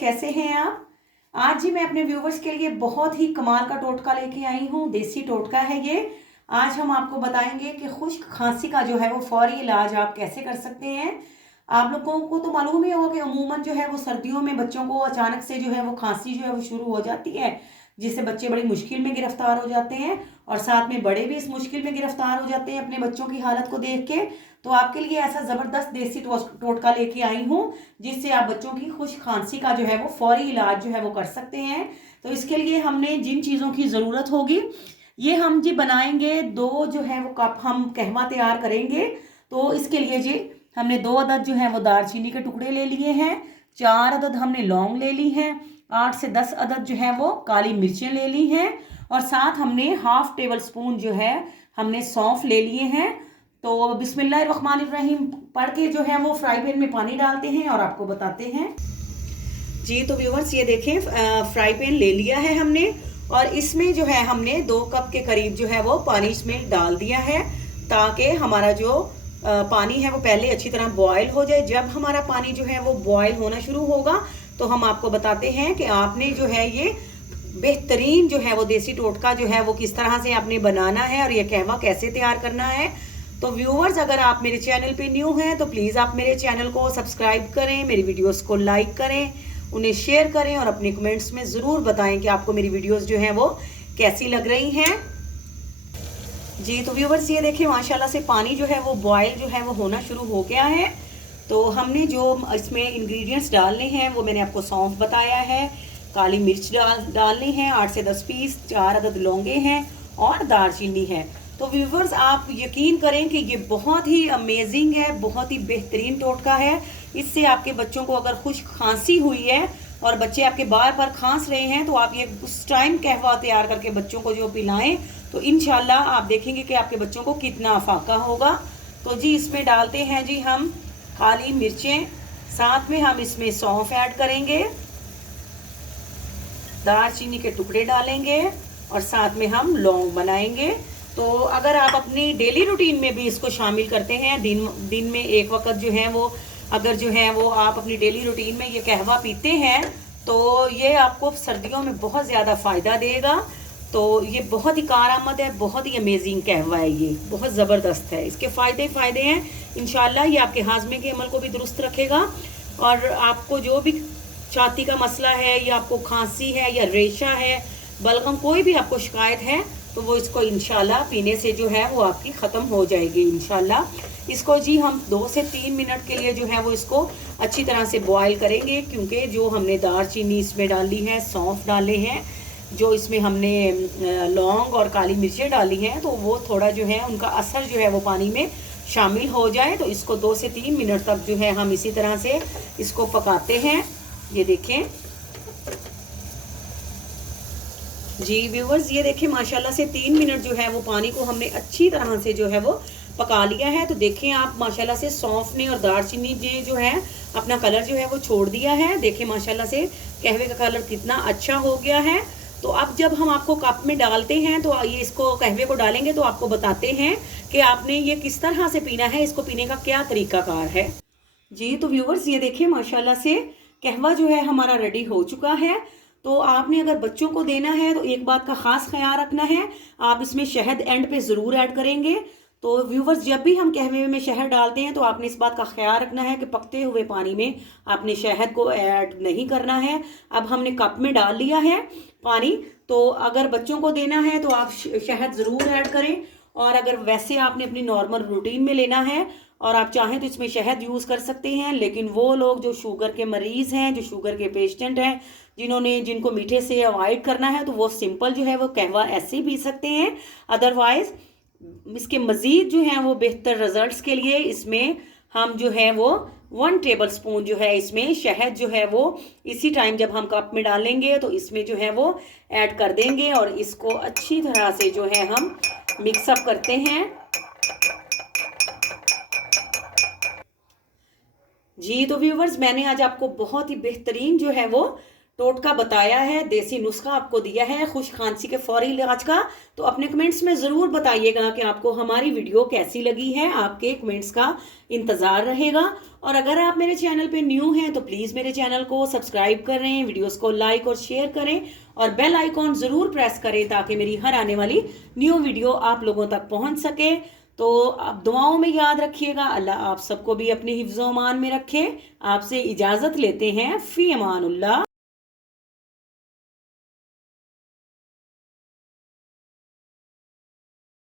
कैसे हैं आप। आज जी मैं अपने व्यूवर्स के लिए बहुत ही कमाल का टोटका लेके आई हूँ। देसी टोटका है ये। आज हम आपको बताएंगे कि खुश्क खांसी का जो है वो फौरी इलाज आप कैसे कर सकते हैं। आप लोगों को तो मालूम ही होगा कि अमूमन जो है वो सर्दियों में बच्चों को अचानक से जो है वो खांसी जो है वो शुरू हो जाती है, जिससे बच्चे बड़ी मुश्किल में गिरफ्तार हो जाते हैं और साथ में बड़े भी इस मुश्किल में गिरफ्तार हो जाते हैं अपने बच्चों की हालत को देख के। तो आपके लिए ऐसा ज़बरदस्त देसी टोटका लेके आई हूँ जिससे आप बच्चों की खुश्क खांसी का जो है वो फौरी इलाज जो है वो कर सकते हैं। तो इसके लिए हमने जिन चीज़ों की ज़रूरत होगी ये हम जी बनाएंगे। 2 जो है वो कप हम कहवा तैयार करेंगे। तो इसके लिए जी हमने 2 अदद जो है वो दालचीनी के टुकड़े ले लिए हैं, 4 अदद हमने लौंग ले ली हैं, 8 से 10 अदद जो है वो काली मिर्चें ले ली हैं और साथ हमने हाफ टेबल स्पून जो है हमने सौंफ ले लिए हैं। तो बिस्मिल्लाहिर्रहमानिर्रहीम पढ़ के जो है वो फ्राई पैन में पानी डालते हैं और आपको बताते हैं जी। तो व्यूवर्स ये देखें, फ्राई पैन ले लिया है हमने और इसमें जो है हमने 2 कप के करीब जो है वो पानी इसमें डाल दिया है ताकि हमारा जो पानी है वो पहले अच्छी तरह बॉयल हो जाए। जब हमारा पानी जो है वो बॉयल होना शुरू होगा तो हम आपको बताते हैं कि आपने जो है ये बेहतरीन जो है वो देसी टोटका जो है वो किस तरह से आपने बनाना है और ये कहवा कैसे तैयार करना है। तो व्यूअर्स, अगर आप मेरे चैनल पे न्यू हैं तो प्लीज़ आप मेरे चैनल को सब्सक्राइब करें, मेरी वीडियोस को लाइक करें, उन्हें शेयर करें और अपने कमेंट्स में ज़रूर बताएं कि आपको मेरी वीडियोस जो हैं वो कैसी लग रही हैं जी। तो व्यूअर्स ये देखिए माशाल्लाह से पानी जो है वो बॉयल जो है वो होना शुरू हो गया है। तो हमने जो इसमें इंग्रेडिएंट्स डालने हैं वो मैंने आपको सौंफ बताया है, काली मिर्च डालनी है 8 से 10 पीस, 4 अदद लौंगे हैं और दालचीनी है। तो व्यूवर्स आप यकीन करें कि ये बहुत ही अमेजिंग है, बहुत ही बेहतरीन टोटका है। इससे आपके बच्चों को अगर खुश्क खांसी हुई है और बच्चे आपके बार बार खांस रहे हैं तो आप ये उस टाइम कहवा तैयार करके बच्चों को जो पिलाएं तो इंशाल्लाह आप देखेंगे कि आपके बच्चों को कितना अफाका होगा। तो जी इसमें डालते हैं जी हम काली मिर्चें, साथ में हम इसमें सौंफ ऐड करेंगे, दालचीनी के टुकड़े डालेंगे और साथ में हम लौंग बनाएंगे। तो अगर आप अपनी डेली रूटीन में भी इसको शामिल करते हैं, दिन में एक वक्त जो है वो अगर जो है वो आप अपनी डेली रूटीन में ये कहवा पीते हैं तो ये आपको सर्दियों में बहुत ज़्यादा फ़ायदा देगा। तो ये बहुत ही कारआमद है, बहुत ही अमेजिंग कहवा है, ये बहुत ज़बरदस्त है। इसके फ़ायदे ही फ़ायदे हैं। इंशाल्लाह ये आपके हाजमे के अमल को भी दुरुस्त रखेगा और आपको जो भी छाती का मसला है या आपको खांसी है या रेशा है, बलगम, कोई भी आपको शिकायत है तो वो इसको इंशाल्लाह पीने से जो है वो आपकी ख़त्म हो जाएगी इंशाल्लाह। इसको जी हम 2 से 3 मिनट के लिए जो है वो इसको अच्छी तरह से बॉयल करेंगे, क्योंकि जो हमने दालचीनी इसमें डाली है, सौंफ डाले हैं, जो इसमें हमने लौंग और काली मिर्चें डाली हैं, तो वो थोड़ा जो है उनका असर जो है वो पानी में शामिल हो जाए। तो इसको 2 से 3 मिनट तक जो है हम इसी तरह से इसको पकाते हैं। ये देखें जी व्यूवर्स, ये देखें माशाल्लाह से 3 मिनट जो है वो पानी को हमने अच्छी तरह से जो है वो पका लिया है। तो देखें आप माशाल्लाह से सौंफ ने और दालचीनी ने जो है अपना कलर जो है वो छोड़ दिया है। देखें माशाल्लाह से कहवे का कलर कितना अच्छा हो गया है। तो अब जब हम आपको कप में डालते हैं तो ये इसको कहवे को डालेंगे तो आपको बताते हैं कि आपने ये किस तरह से पीना है, इसको पीने का क्या तरीकाकार है जी। तो व्यूवर्स ये देखिए माशाल्लाह से कहवा जो है हमारा रेडी हो चुका है। तो आपने अगर बच्चों को देना है तो एक बात का ख़ास ख्याल रखना है, आप इसमें शहद एंड पे ज़रूर ऐड करेंगे। तो व्यूवर्स जब भी हम कहवे में शहद डालते हैं तो आपने इस बात का ख्याल रखना है कि पकते हुए पानी में आपने शहद को ऐड नहीं करना है। अब हमने कप में डाल लिया है पानी, तो अगर बच्चों को देना है तो आप शहद ज़रूर ऐड करें। और अगर वैसे आपने अपनी नॉर्मल रूटीन में लेना है और आप चाहें तो इसमें शहद यूज़ कर सकते हैं। लेकिन वो लोग जो शुगर के मरीज़ हैं, जो शुगर के पेशेंट हैं, जिनको मीठे से अवॉइड करना है, तो वो सिंपल जो है वो कहवा ऐसे ही पी सकते हैं। अदरवाइज़ इसके मज़ीद जो हैं वो बेहतर रिजल्ट्स के लिए इसमें हम जो है वो 1 टेबल स्पून जो है इसमें शहद जो है वो इसी टाइम जब हम कप में डालेंगे तो इसमें जो है वो ऐड कर देंगे और इसको अच्छी तरह से जो है हम मिक्सअप करते हैं जी। तो व्यूवर्स मैंने आज आपको बहुत ही बेहतरीन जो है वो टोटका बताया है, देसी नुस्खा आपको दिया है खुश्क खांसी के फौरी इलाज का। तो अपने कमेंट्स में ज़रूर बताइएगा कि आपको हमारी वीडियो कैसी लगी है, आपके कमेंट्स का इंतज़ार रहेगा। और अगर आप मेरे चैनल पे न्यू हैं तो प्लीज़ मेरे चैनल को सब्सक्राइब करें, वीडियोस को लाइक और शेयर करें और बेल आइकॉन ज़रूर प्रेस करें ताकि मेरी हर आने वाली न्यू वीडियो आप लोगों तक पहुंच सके। तो आप दुआओं में याद रखिएगा। अल्लाह आप सबको भी अपने हिफ्ज़-ओ-अमान में रखे। आपसे इजाज़त लेते हैं। फ़ी अमानुल्लाह।